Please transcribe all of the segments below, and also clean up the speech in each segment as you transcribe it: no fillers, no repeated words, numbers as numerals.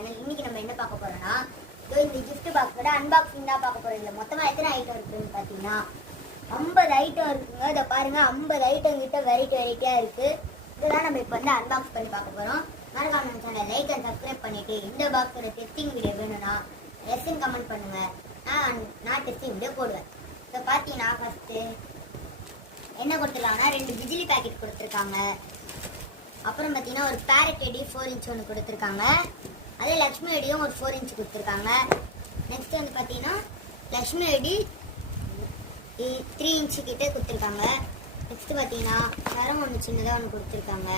Channel. இன்னைக்கு நம்ம என்ன பார்க்க போறோம்னா, இந்த gift பாக்ஸோட அன்பாக்சிங் தான் பார்க்க போறோம். இதுல மொத்தமா எத்தனை ஐட்டம் இருக்குன்னு பாத்தீங்கன்னா 50 ஐட்டம் இருக்குங்க. இத பாருங்க, 50 ஐட்டம் கிட்ட வெரைட்டியா இருக்கு. இதெல்லாம் நம்ம இப்போ வந்து அன்பாக்ஸ் பண்ணி பார்க்க போறோம். மறக்காம நம்ம சேனலை லைக் அண்ட் சப்ஸ்கிரைப் பண்ணிட்டு இந்த பாக்ஸோட டெஸ்டிங் வீடியோ வேணும்னா எஸ்ன்னு கமெண்ட் பண்ணுங்க. நான் டெஸ்டிங் வீடியோ போடுவேன். இப்போ பார்த்தீங்கன்னா ஃபர்ஸ்ட் என்ன கொடுத்துருக்காங்கன்னா 2 பிஜிலி பேக்கெட் கொடுத்துருக்காங்க. அப்புறம் பார்த்தீங்கன்னா ஒரு பேரட் எடி 4 இன்ச் ஒன்று கொடுத்துருக்காங்க. அதே லக்ஷ்மி எடியும் ஒரு 4 இன்ச் கொடுத்துருக்காங்க. நெக்ஸ்ட் வந்து பார்த்தீங்கன்னா லக்ஷ்மி எடி 3 இன்ச் கிட்ட கொடுத்துருக்காங்க. நெக்ஸ்ட் பார்த்தீங்கன்னா சரம் ஒன்று சின்னதாக ஒன்று கொடுத்துருக்காங்க.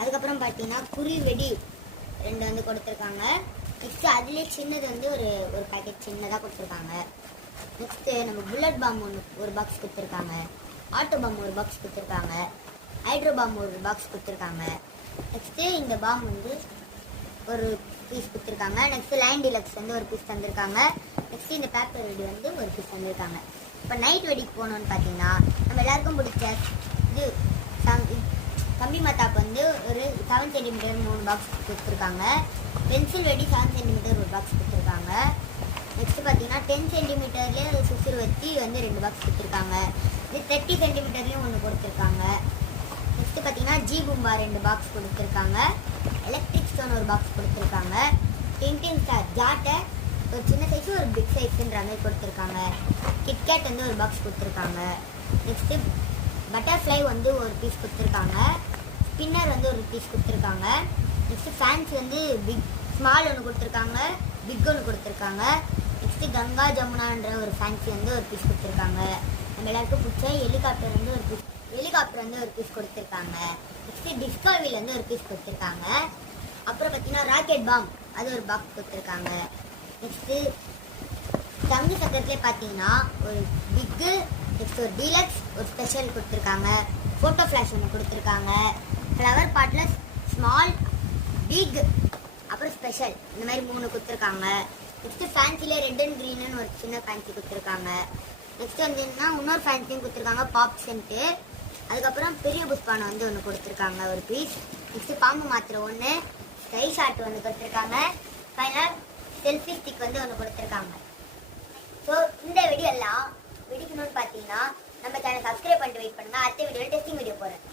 அதுக்கப்புறம் பார்த்தீங்கன்னா குறி வெடி 2 வந்து கொடுத்துருக்காங்க. நெக்ஸ்ட் அதுலேயே சின்னது வந்து ஒரு பேக்கெட் சின்னதாக கொடுத்துருக்காங்க. நெக்ஸ்ட்டு நம்ம புல்லட் பாம் ஒரு பாக்ஸ் கொடுத்துருக்காங்க. ஆட்டோ பாம் ஒரு பாக்ஸ் கொடுத்துருக்காங்க. ஹைட்ரோ பாம் ஒரு பாக்ஸ் கொடுத்துருக்காங்க. நெக்ஸ்ட்டு இந்த பாம் வந்து ஒரு பீஸ் கொடுத்துருக்காங்க. நெக்ஸ்ட்டு லைன் டிலக்ஸ் வந்து ஒரு பீஸ் தந்திருக்காங்க. நெக்ஸ்ட்டு இந்த பேப்பர் வெடி வந்து ஒரு பீஸ் தந்திருக்காங்க. இப்போ நைட் வெடிக்கு போகணுன்னு பார்த்தீங்கன்னா நம்ம எல்லாருக்கும் பிடிச்ச இது கம்பி மத்தாப்பு வந்து ஒரு 7 சென்டிமீட்டர் 3 பாக்ஸ் கொடுத்துருக்காங்க. பென்சில் வெடி 7 சென்டிமீட்டர் ஒரு பாக்ஸ் கொடுத்துருக்காங்க. நெக்ஸ்ட் பார்த்தீங்கன்னா 10 சென்டிமீட்டர்லேயே சுசுறு வச்சு வந்து 2 பாக்ஸ் கொடுத்துருக்காங்க. இது 30 சென்டிமீட்டர்லேயும் ஒன்று கொடுத்துருக்காங்க. நெக்ஸ்ட் பார்த்தீங்கன்னா ஜி பூம்பா 2 பாக்ஸ் கொடுத்துருக்காங்க. எலக்ட்ரிக் ஸ்டோன் ஒரு பாக்ஸ் கொடுத்துருக்காங்க. டின்டின் ஸ்டார் ஜாட்டை ஒரு சின்ன சைஸு ஒரு பிக் சைஸுன்ற மாதிரி கொடுத்துருக்காங்க. கிட்கேட் வந்து ஒரு பாக்ஸ் கொடுத்துருக்காங்க. நெக்ஸ்ட்டு பட்டர்ஃப்ளை வந்து ஒரு பீஸ் கொடுத்துருக்காங்க. ஸ்பின்னர் வந்து ஒரு பீஸ் கொடுத்துருக்காங்க. நெக்ஸ்ட்டு ஃபேன்ஸ் வந்து ஸ்மால் ஒன்று கொடுத்துருக்காங்க, பிக் ஒன்று கொடுத்துருக்காங்க. நெக்ஸ்ட்டு கங்கா ஜமுனான்ற ஒரு ஃபேன்சி வந்து ஒரு பீஸ் கொடுத்துருக்காங்க. நம்ம எல்லாருக்கும் பிடிச்ச ஹெலிகாப்டர் வந்து ஒரு பீஸ் கொடுத்துருக்காங்க. நெக்ஸ்ட்டு டிஸ்கவரியில் வந்து ஒரு பீஸ் கொடுத்துருக்காங்க. அப்புறம் பார்த்தீங்கன்னா ராக்கெட் பாம் அது ஒரு பாக்ஸ் கொடுத்துருக்காங்க. நெக்ஸ்ட்டு தங்கு சக்கரத்துலேயே பார்த்தீங்கன்னா ஒரு பிக்கு, நெக்ஸ்ட் ஒரு டீலக்ஸ் ஒரு ஸ்பெஷல் கொடுத்துருக்காங்க. ஃபோட்டோ ஃப்ளாஷ் ஒன்று கொடுத்துருக்காங்க. ஃப்ளவர் பாட்டில் ஸ்மால், பிக், அப்புறம் ஸ்பெஷல் இந்த மாதிரி 3 கொடுத்துருக்காங்க. நெக்ஸ்ட்டு ஃபேன்சிலே ரெட் அண்ட் க்ரீன்னு ஒரு சின்ன ஃபேன்சி கொடுத்துருக்காங்க. நெக்ஸ்ட் வந்து இன்னொரு ஃபேன்சியும் கொடுத்துருக்காங்க, பாப் சென்ட்டு. அதுக்கப்புறம் பெரிய புஷ்பானை வந்து ஒன்று கொடுத்துருக்காங்க ஒரு பீஸ். நெக்ஸ்ட்டு பாம்பு மாத்திரை ஒன்று, ஸ்கை ஷாட் ஒன்று கொடுத்துருக்காங்க. ஃபைனல் செல்ஃபி ஸ்டிக் வந்து ஒன்று கொடுத்துருக்காங்க. ஸோ இந்த வீடியோ எல்லாம் வெடிக்கணும்னு பார்த்தீங்கன்னா நம்ம சேனல் சப்ஸ்கிரைப் பண்ணிட்டு வெயிட் பண்ணுங்கள். அடுத்த வீடியோவில் டெஸ்டிங் வீடியோ போகிறேன்.